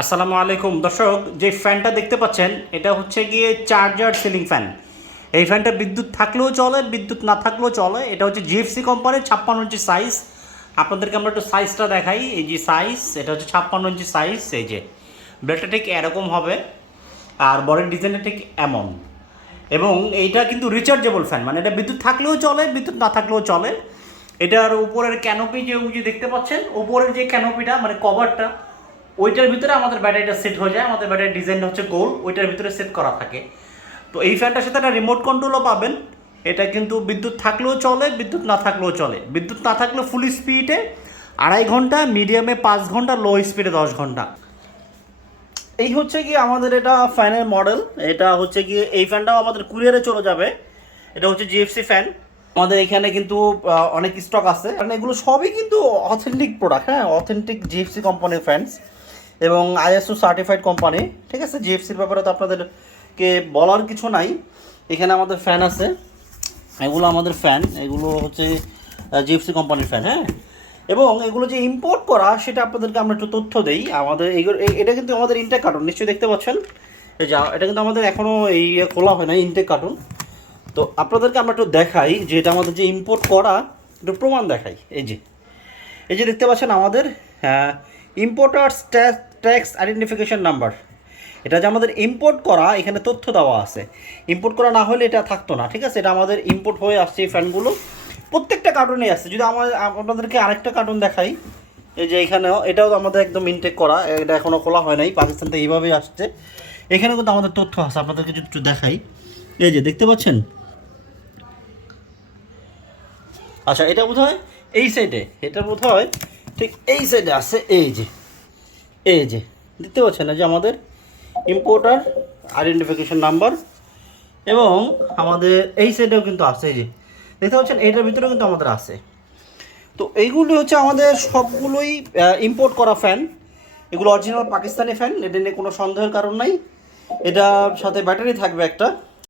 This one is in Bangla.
আসসালামু আলাইকুম দর্শক, যে ফ্যানটা দেখতে পাচ্ছেন এটা হচ্ছে গিয়ে চার্জার সিলিং ফ্যান। এই ফ্যানটা বিদ্যুৎ থাকলেও চলে, বিদ্যুৎ না থাকলেও চলে। এটা হচ্ছে জিএফসি কোম্পানির 56 ইঞ্চি সাইজ। আপনাদেরকে আমরা একটু সাইজটা দেখাই। এই যে সাইজ, এটা হচ্ছে 56 ইঞ্চি সাইজ। এই যে ব্লেডটা ঠিক এরকম হবে, আর বডির ডিজাইনটা ঠিক এমন। এবং এইটা কিন্তু রিচার্জেবল ফ্যান, মানে এটা বিদ্যুৎ থাকলেও চলে, বিদ্যুৎ না থাকলেও চলে। এটার উপরের ক্যানোপি যে দেখতে পাচ্ছেন, উপরের যে ক্যানোপিটা মানে কভারটা, ওইটার ভিতরে আমাদের ব্যাটারিটা সেট হয়ে যায়। আমাদের ব্যাটারির ডিজাইনটা হচ্ছে গোল, ওইটার ভিতরে সেট করা থাকে। তো এই ফ্যানটার সাথে একটা রিমোট কন্ট্রোলও পাবেন। এটা কিন্তু বিদ্যুৎ থাকলেও চলে, বিদ্যুৎ না থাকলেও চলে। বিদ্যুৎ না থাকলে ফুল স্পিডে 2.5 ঘন্টা, মিডিয়ামে 5 ঘন্টা, লো স্পিডে 10 ঘন্টা। এই হচ্ছে কি আমাদের এটা ফ্যানের মডেল। এটা হচ্ছে কি এই ফ্যানটাও আমাদের কুরিয়ারে চলে যাবে। এটা হচ্ছে জিএফসি ফ্যান। আমাদের এখানে কিন্তু অনেক স্টক আছে, কারণ এগুলো সবই কিন্তু অথেন্টিক প্রোডাক্ট। হ্যাঁ, অথেন্টিক জিএফসি কোম্পানির ফ্যানস এবং আইএসও সার্টিফাইড কোম্পানি। ঠিক আছে, জিএফসির ব্যাপারে তো আপনাদেরকে বলার কিছু নাই। এখানে আমাদের ফ্যান আছে, এগুলো আমাদের ফ্যান, এগুলো হচ্ছে জিএফসি কোম্পানির ফ্যান। হ্যাঁ, এবং এগুলো যে ইম্পোর্ট করা সেটা আপনাদেরকে আমরা একটু তথ্য দেই। আমাদের এগুলো এটা কিন্তু আমাদের ইনটেক কার্টুন, নিশ্চয়ই দেখতে পাচ্ছেন। এই যে এটা কিন্তু আমাদের এখনও এই খোলা হয় না, ইনটেক কার্টুন। তো আপনাদেরকে আমরা একটু দেখাই যে এটা আমাদের যে ইম্পোর্ট করা, একটু প্রমাণ দেখাই। এই যে দেখতে পাচ্ছেন আমাদের ইম্পোর্টার্স ট্যাক্স আইডেন্টিফিকেশন নাম্বার। এটা যে আমাদের ইম্পোর্ট করা, এখানে তথ্য দেওয়া আছে। ইম্পোর্ট করা না হলে এটা থাকতো না। ঠিক আছে, এটা আমাদের ইম্পোর্ট হয়ে আসছে এই ফ্যানগুলো, প্রত্যেকটা কার্টুনেই আসছে। যদি আপনাদেরকে আরেকটা কার্টুন দেখাই, এই যে এখানেও এটাও আমাদের একদম ইনটেক করা, এটা এখনও খোলা হয় নাই, পাকিস্তান থেকে এইভাবেই আসছে। এখানে কিন্তু আমাদের তথ্য আছে, আপনাদেরকে যদি একটু দেখাই। এই যে দেখতে পাচ্ছেন। আচ্ছা, এটা বোধহয় এই সাইডে, এটা বোধহয় ঠিক এই সাইডে আছে। এই যে দেখতে পাচ্ছেন না, যে আমাদের ইম্পোর্টার আইডেন্টিফিকেশন নাম্বার, এবং আমাদের এই সাইডেও কিন্তু আছে। এই যে দেখতে পাচ্ছেন, এটার ভিতরেও কিন্তু আমাদের আছে। তো এইগুলি হচ্ছে আমাদের সবগুলোই ইম্পোর্ট করা ফ্যান। এগুলো অরিজিনাল পাকিস্তানি ফ্যান, এটা নিয়ে কোনো সন্দেহের কারণ নাই। এটার সাথে ব্যাটারি থাকবে একটা।